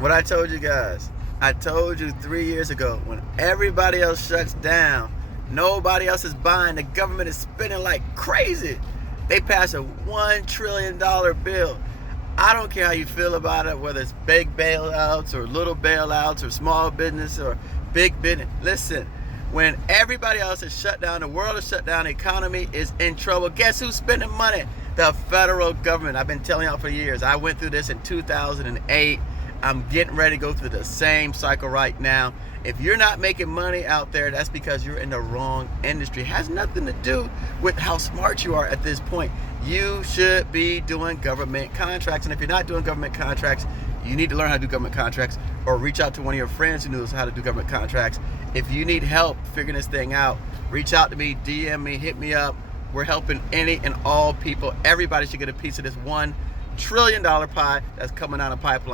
What I told you guys, I told you 3 years ago, when everybody else shuts down, nobody else is buying, the government is spending like crazy. They passed a $1 trillion bill. I don't care how you feel about it, whether it's big bailouts or little bailouts or small business or big business. Listen, when everybody else is shut down, the world is shut down, the economy is in trouble, guess who's spending money? The federal government. I've been telling y'all for years. I went through this in 2008. I'm getting ready to go through the same cycle right now. If you're not making money out there, that's because you're in the wrong industry. It has nothing to do with how smart you are at this point. You should be doing government contracts. And if you're not doing government contracts, you need to learn how to do government contracts, or reach out to one of your friends who knows how to do government contracts. If you need help figuring this thing out, reach out to me, DM me, hit me up. We're helping any and all people. Everybody should get a piece of this $1 trillion pie that's coming down the pipeline.